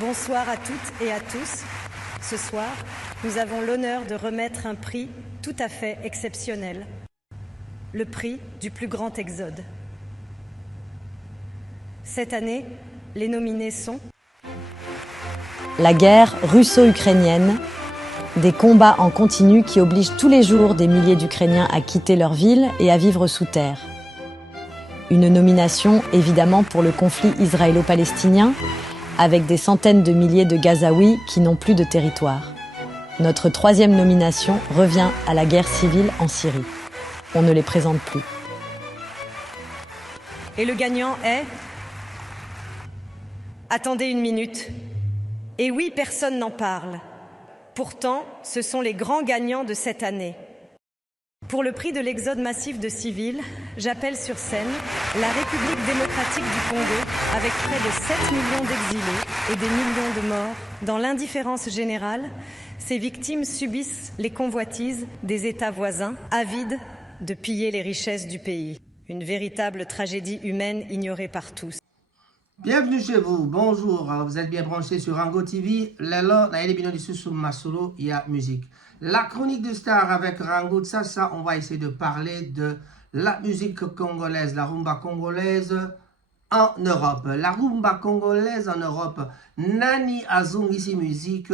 Bonsoir à toutes et à tous. Ce soir, nous avons l'honneur de remettre un prix tout à fait exceptionnel, le prix du plus grand exode. Cette année, les nominés sont la guerre russo-ukrainienne, des combats en continu qui obligent tous les jours des milliers d'Ukrainiens à quitter leur ville et à vivre sous terre. Une nomination évidemment pour le conflit israélo-palestinien, avec des centaines de milliers de Gazaouis qui n'ont plus de territoire. Notre troisième nomination revient à la guerre civile en Syrie. On ne les présente plus. Et le gagnant est... Attendez une minute. Et oui, personne n'en parle. Pourtant, ce sont les grands gagnants de cette année. Pour le prix de l'exode massif de civils, j'appelle sur scène la République démocratique du Congo avec près de 7 millions d'exilés et des millions de morts. Dans l'indifférence générale, ces victimes subissent les convoitises des États voisins, avides de piller les richesses du pays. Une véritable tragédie humaine ignorée par tous. Bienvenue chez vous, bonjour, vous êtes bien branchés sur Rango TV. Lelo, na bino du sous Masolo, il y a musique. La chronique de star avec Rango Tsassa, on va essayer de parler de la musique congolaise, la rumba congolaise en Europe. La rumba congolaise en Europe, nani azongisi musique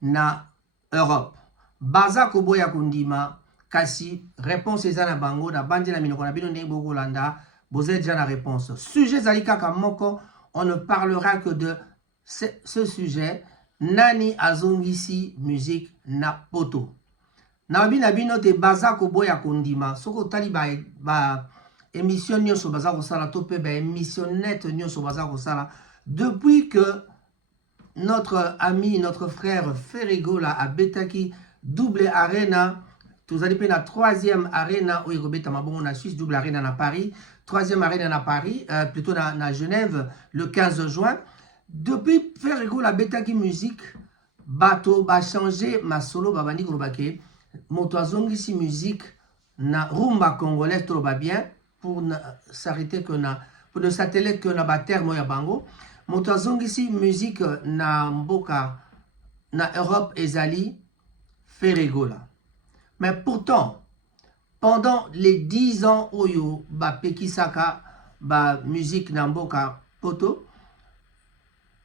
na Europe. Baza koboya kundima, kasi réponse eza na bango, na bandi na minoko na bino ndenge bokolanda. Vous êtes déjà la réponse. Sujet Zalika Kamoko, on ne parlera que de ce sujet. Nani azongisi musique na poto. Nabi nabino te baza koboya kondima. Soko tali ba émission nyoso baza kosala tope ba émission net nyoso baza kosala. Depuis que notre ami, notre frère Ferrigo là a betaki double arena. Vous allez payer la troisième arena où il rebête en Suisse, double arena à Paris. Troisième arena à Paris, plutôt à Genève, le 15 juin. Depuis Ferrigo, la bêta qui musique, bateau, va changer ma solo, va venir au baquet. Motoazong ici musique, na rumba congolaise, trop bien, pour s'arrêter que na, pour ne s'atteler que na bater moya bango. Motoazong ici musique, na mboka, na Europe, ezali, Ferrigo là. Mais pourtant, pendant les 10 ans oyo ba pekisaka ba musique namboka poto,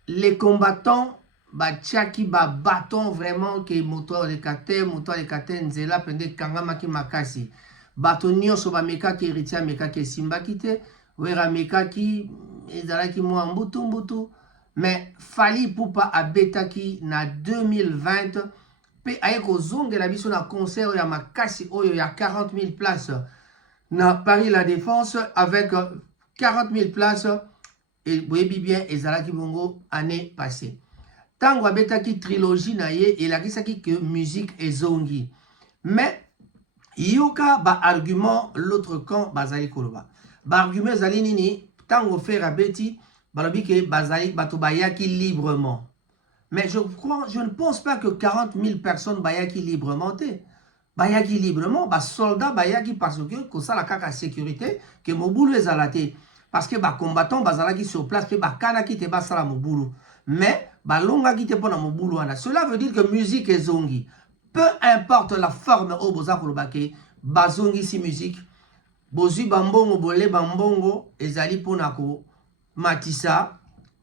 les combattants ba tchaki ba bâton vraiment que moto le kate nzela pende kangama ki makasi. Bato nyonso ba meka ki héritier meka ki simba kite, wera meka ki ezala ki mo mbutu, mais Fally Ipupa abetaki na 2020. Pe ayeko zonge la biso na concert ya makasi oyo ya 40 000 places na Paris La Défense avec 40 000 places et boyebi bien ezalaki bongo année passée. Tango abetaki trilogie na ye elakisaki que musique ezongi. Mais yoka ba argument l'autre camp bazali koloba. Ba argument zali nini tango faire abeti balobi ke bazali bato bayaki librement. Mais je ne pense pas que 40 000 personnes bayaki librement. Bayaki librement, soldats bayaki parce que ça la kaka sécurité, que mobulu ezalate. Parce que combattants bazalaki sur place, pe kana ki te basala mobulu. Mais longa ki te pona mobulu wana. Cela veut dire que musique est zongi. Peu importe la forme au boza kolobake, bazongi si musique. Bozu bambongo bole bambongo ezali ponako matisa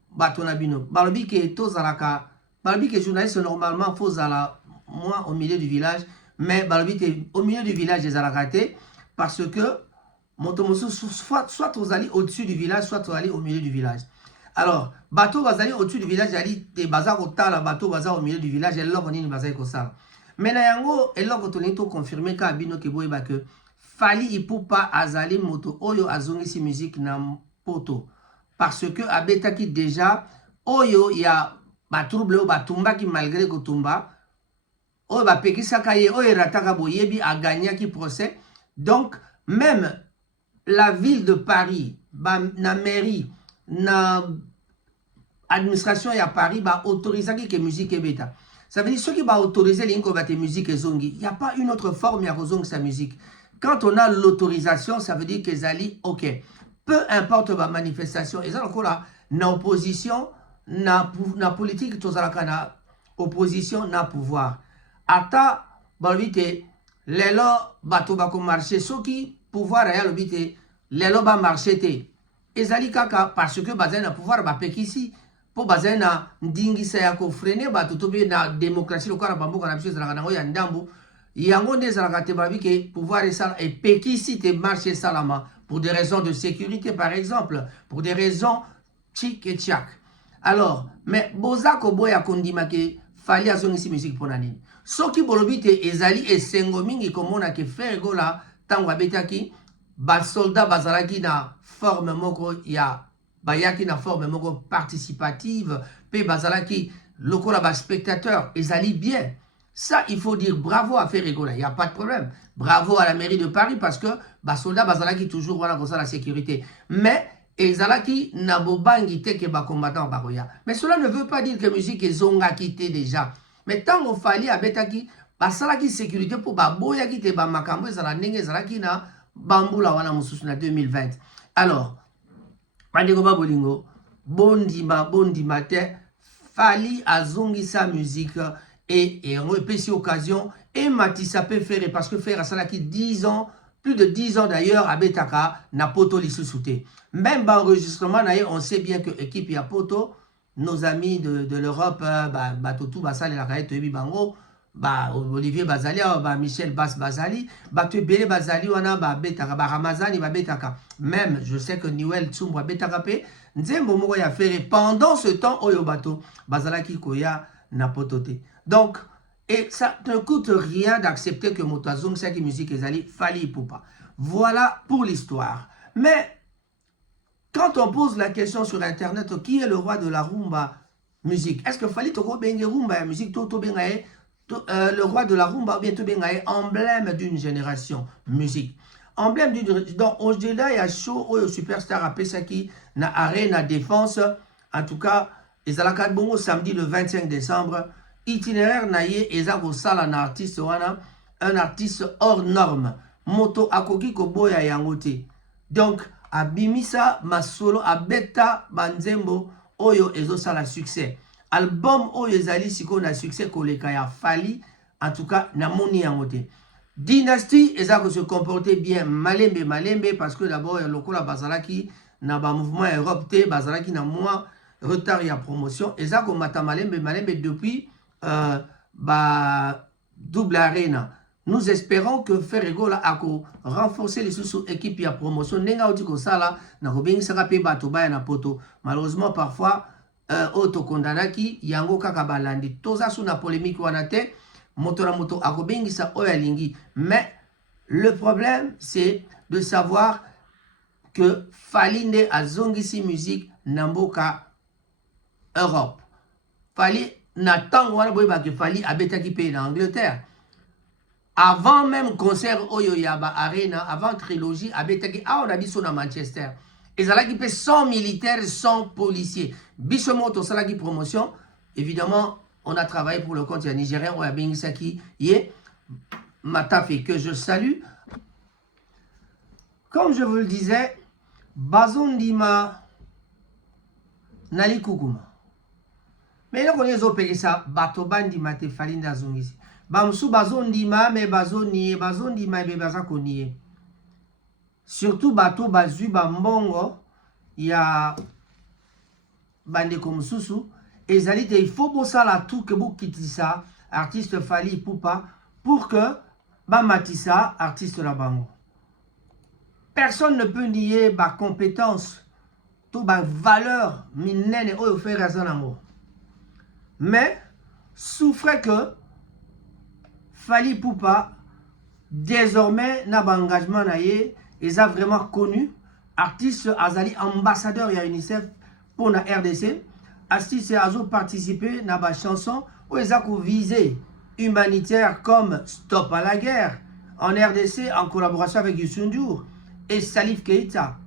batona bino. Balobi ke tozalaka Balobi que journaliste normalement faut aller moi au milieu du village, mais Balobi au milieu du village des raté parce que motomoso soit vous allez au-dessus du village, soit vous allez au milieu du village. Alors bateau va aller au-dessus du village, ali des bazar au tala bateau bazar au milieu du village, et là on est bazar ko ça. Mais na yango et là on est tout confirmé ka bino ke boyeba que Fally Ipupa azali moto oyo azongi si musique na poto parce que abetaki déjà oyo ya ba trouble o ba tumba ki malgré ko tumba o ba pekisaka ye o rataka boyebi a gagné ki procès. Donc même la ville de Paris na mairie na administration ya Paris ba autoriser que musique ebeta. Ça veut dire ceux qui va autoriser l'inko ba te musique zongi, il y a pas une autre forme ya kozong sa musique. Quand on a l'autorisation, ça veut dire que zali OK. Peu importe la manifestation, et ça encore là na opposition na politique tozalaka na opposition na pouvoir ata balobi te lelo bato bakomarche soki pouvoir aya lobi te lelo bamarche te ezali kaka parce que bazali na pouvoir bapekisi mpo bazali na ndingisa ya kofrene bato to mpe na démocratie lokola bamboka na biso ezalaka nango ya ndambu yango nde ezalaka te balobi ke pouvoir esala epekisi te marche esalama pour des raisons de sécurité par exemple pour des raisons tchik et tchak. Alors, mais boza koboya kondima ke fali azongisi musique pona nini. Soki bolobi te ezali esengo mingi komona ke Ferregola tango abetaki ba soldat bazalaki na forme moko ya bayaki na forme moko participative pe bazalaki lokola ba spectateur ezali bien. Ça, il faut dire bravo à Ferregola, il n'y a pas de problème. Bravo à la mairie de Paris parce que ba soldat bazalaki toujours voilà comme ça la sécurité. Mais ezalaki na bobangi te ke ba combattant baroya. Mais cela ne veut pas dire que musique ezonga quitté déjà. Mais tant on fallait abetaki basalaki sécurité pour ba boya kite ba makambo ezala ndenge ezalaki na bambula wana mususu na 2020. Alors, bandeko ba bolingo bondima te fali azongi sa musique et on epesi occasion et Matissa peut faire parce que faire asalaki 10 ans plus de 10 ans d'ailleurs à Betaka, na poto lissusouté. Même enregistrement, on sait bien que l'équipe ya poto, nos amis de l'Europe, Totou Basali, la Kaye, Toebi Bango, Olivier Bazali, Michel Bass Bazali, Tebele Bazali, wana Betaka, Ramazani, Betaka. Même, je sais que Niwel Tsumwa Betaka Pe, Nzembo Moko ya fait pendant ce temps, Oyo Bato, Bazalaki Koya, na pototé. Donc, et ça ne coûte rien d'accepter que Motazong, c'est qui musique ezali, Fali Ipupa. Voilà pour l'histoire. Mais, quand on pose la question sur Internet, qui est le roi de la rumba musique? Est-ce que Fali Toko Bengue rumba musique, Toto Bengae, le roi de la rumba ou bien Toto Bengae, emblème d'une génération musique? Emblème d'une génération. Donc, aujourd'hui, il y a show, au superstar à Pesaki, na Arena Défense. En tout cas, les Alakad Bongo, samedi le 25 décembre. Itinéraire naye ezako sala na artiste wana un artiste hors norme moto akoki koboya yangote donc abimisa masolo abeta banzembo oyo ezo sala succès album oyo ezali siko na succès koleka ya Fali en tout cas na moni yangote Dynasty ezako se comporter bien malembe parce que d'abord lokola bazalaki na ba mouvement Europe te bazalaki na moi retard ya promotion ezako mata malembe depuis double arena. Nous espérons que Ferregola a renforcé les sous-équipes à promotion. Nenga oti ko sala na ko bengi saka pe bato baya na poto. Malheureusement parfois auto kondanaki yango kaka balandi. Toza sous na polémique wana te moto na moto ako bengi sa oya lingi. Mais le problème c'est de savoir que Falinde a zongisi musique namboka Europe. Fali Nathan wana boy ba ke Fali abetaki pe en Angleterre. Avant même concert Oyo Yaba Arena, avant trilogie abetaki on a biso na Manchester. Ezalaki pe 100 militaires, 100 policiers. Bishomoto salaki promotion. Évidemment, on a travaillé pour le compte nigérien Oya Bengisaki Ye Matafe que je salue. Comme je vous le disais, Bazondima Nali Kukuma. Mais là, on est opéré ça, Batobandi Mate Falinda Zongisi. Bamsou Bazondima, mais Bazondima, mais Bazakoniye. Surtout Bato Bazu Bambongo, il y a Bande comme Soussou. Et Zalite, il faut pour ça la tout que vous quittez ça, artiste Fali Poupa, pour que Bamatissa, artiste la Bango. Personne ne peut nier ma compétence, toute ma valeur, minene, ou faire raison d'amour. Mais, souffrez que Fali Poupa, désormais, n'a pas engagement, ils ont vraiment connu, artiste Azali, ambassadeur à UNICEF pour la RDC, artiste Azo participé à la chanson où ils ont visé humanitaire comme Stop à la guerre en RDC en collaboration avec Youssou N'Dour et Salif Keita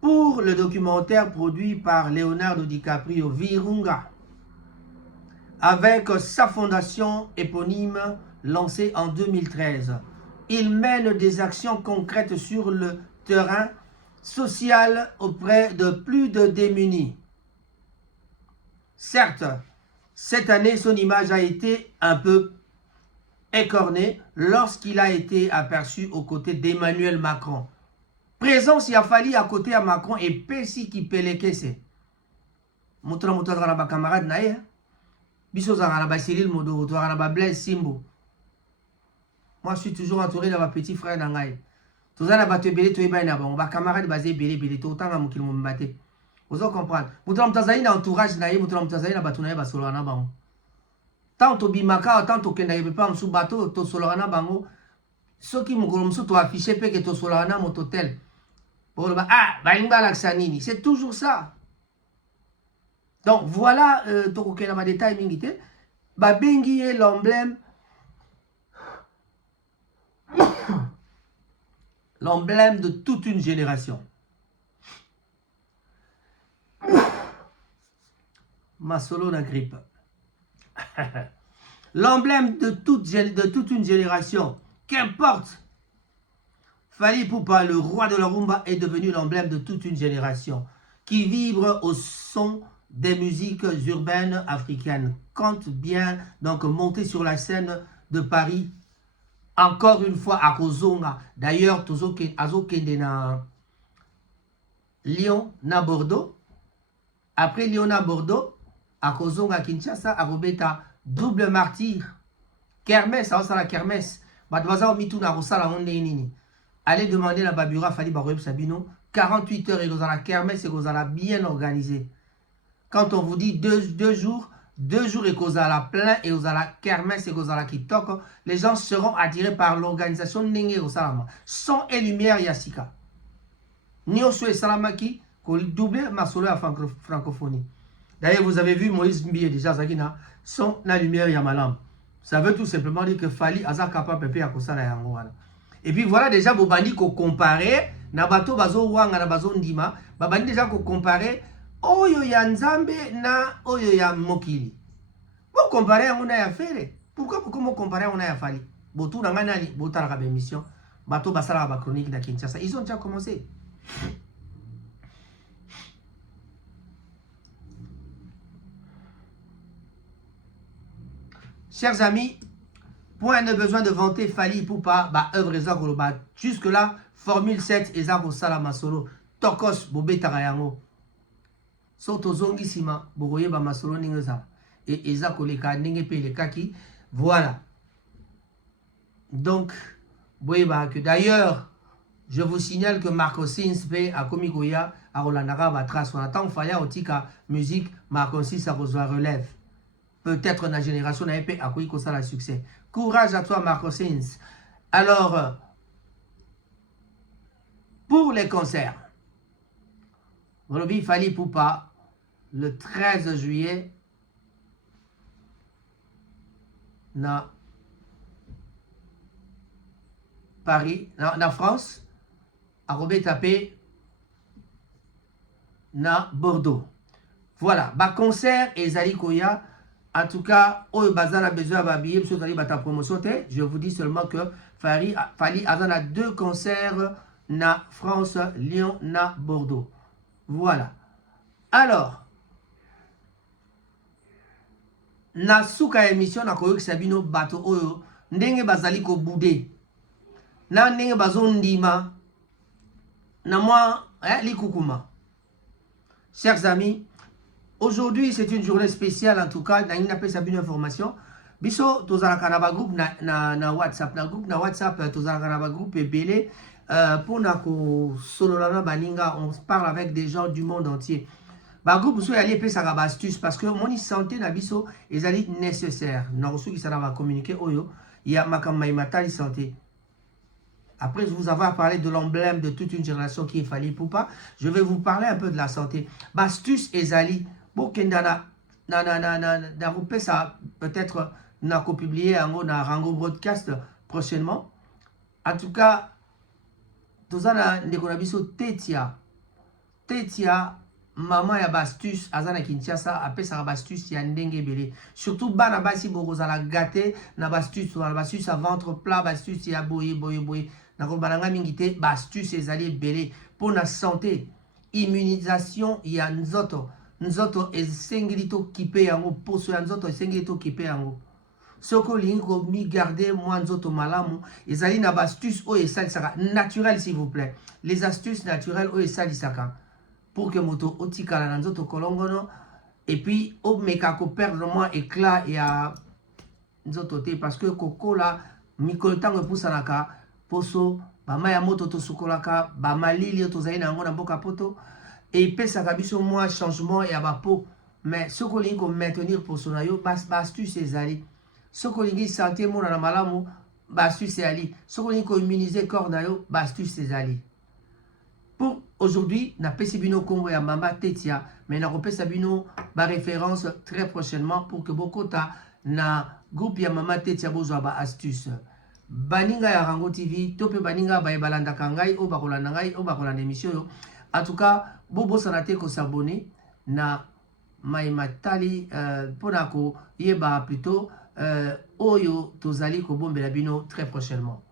pour le documentaire produit par Leonardo DiCaprio Virunga avec sa fondation éponyme lancée en 2013. Il mène des actions concrètes sur le terrain social auprès de plus de démunis. Certes, cette année, son image a été un peu écornée lorsqu'il a été aperçu aux côtés d'Emmanuel Macron. Présence, il a fallu à côté à Macron et Pessi qui pelekese. Moutra moutra ba camarade naïe. Biso zara ba Cyril Modo, zara ba Blaise Simbo. Moi, je suis toujours entouré de ma petit frère Nangaï. Tous les gens qui ont été mes camarades basés belé tout autant que m'ont battu. Vous comprenez? Moutra moutra na entourage naïe, moutra moutra na batunaï ba solo na bango. Tant au bimaka, tant au kenda yebe pas sous bateau, to solo na bango. Ceux qui m'ont affiché que to solo na mototel. C'est toujours ça. Donc voilà l'emblème l'emblème de toute une génération. Ma solo na grippe. L'emblème de toute une génération. Qu'importe. Fally Ipupa, le roi de la rumba, est devenu l'emblème de toute une génération qui vibre au son des musiques urbaines africaines. Compte bien donc monter sur la scène de Paris encore une fois à Kozonga. D'ailleurs, Azokende na Lyon na Bordeaux. Après Lyon na Bordeaux, à Kozonga Kinshasa, à Robeta, double martyr. Kermesse, à la kermesse. Badwaza o mitu na rosala onde nini. Allez demander la Babura Fally Baroeb Sabino, 48 heures et vous la kermesse et vous la bien organisé. Quand on vous dit deux jours et vous la plein et vous la kermesse et vous la qui toque, les gens seront attirés par l'organisation Nenge Osalama. Son et lumière Yassika. Nyoso et Salamaki, qu'on double ma solo à francophonie. D'ailleurs, vous avez vu Moïse Mbiye déjà, Zagina, son la lumière Yamalam. Ça veut tout simplement dire que Fally Aza capable de faire la Yangoana. Et puis voilà déjà, vous bandi qu'on compare, na bato bazo wanga na bazo ndima, babandi déjà qu'on compare, oyo ya nzambe na oyo ya mokili. Vous comparez on a affaire. Pourquoi vous comparez on a ya Fally? Botou na nganani, botala ka émission, bato basala ba chronique na Kinshasa. Ils ont déjà commencé. Chers amis, point de besoin de vanter Fally Ipupa, œuvre Ezako ba. Jusque là, Formule 7 Ezako Salama Solo, Tokos Bobé Tarayango. Soto Zongi Sima, Bogoye ba Masolo Ningeza. Et Ezako Leka Ningepe Lekaki. Voilà. Donc, que d'ailleurs, je vous signale que Marco Sinspe a Komikoya, a Rolandara Batra, son attend Faya Otika, musique, Marco Sins a reçoit relève. Peut-être la génération n'a pas accueilli comme ça le succès. Courage à toi, Marco Sins. Alors, pour les concerts, Fally Ipupa, le 13 juillet, na Paris, na France, à Robé Tapé, na Bordeaux. Voilà, concert et Zali Koya. En tout cas, je vous dis seulement que Fally a 2 concerts na France, Lyon, na Bordeaux. Voilà. Alors, na suka émission na koyoki sabino bato oyo ndenge bazali ko boudé. Na ndenge bazondima na moi likukuma. Chers amis, aujourd'hui, c'est une journée spéciale, en tout cas, dans une information. Biso, tozala kanaba groupe na WhatsApp, na WhatsApp, tozala kanaba groupe et belé. Pour nako sololana baninga, on parle avec des gens du monde entier. Ba groupe so yali pe saka astuce parce que mon santé na biso ezali nécessaire. Na reçu qui ça va communiquer oyo, il y a makama matali santé. Après vous avoir parlé de l'emblème de toute une génération qui est Fally Ipupa, je vais vous parler un peu de la santé. Bastus ezali Bokendana na roupé ça peut-être n'a qu'au publier en gros na Rango Broadcast prochainement. En tout cas, tout ça na ndekonabiso Tetia maman ya Bastus azana Kinshasa appelle ça Bastus ya ndenge belé. Surtout bana basi bokozala gâté na Bastus à ventre plat, Bastus ya boye na ko bananga mingité Bastus ezali belé pour la santé, immunisation ya nzoto nzoto esengeli to kipe yango, poso ya nzoto esengeli to kipe yango. Soko lingo mi garder moi nzoto malamu, ezali na astuce o esalisaka naturel s'il vous plaît. Les astuces naturelles o esalisaka pour que moto otikala na nzoto kolongono et puis o meka ko perdre moi éclat ya nzoto te parce que kokola mikolo tango epusanaka poso bama ya moto to sukolaka ba malili to zali na ngo na mboka poto et pesaka biso moi changement ya ba peau mais soko lingo maintenir poso na yo ba astuce ezali. Soko lingi santé mona na malamu ba astuce ezali. Soko lingo immuniser corps na yo ba astuce ezali. Pour aujourd'hui, na pesi bino kombo ya Mama Tetia, mais na repesa bino ba référence très prochainement pour que bokota na groupe ya Mama Tetia bozwa ba astuce. Baninga ya Rango TV, tope baninga ba ebalanda kangai o bakolanda ngai o bakolanda émission yo. En tout cas, bobo sanate ko s'abonner na Maimatali pona ko yeba plutôt oyo tozali ko bombela bino très prochainement.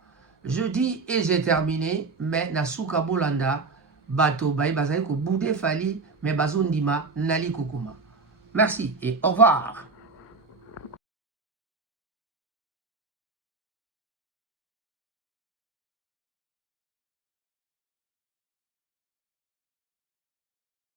Je dis et j'ai terminé, mais na suka bolanda bato baye bazali ko boudé fali mais bazondima nali kokuma. Merci et au revoir.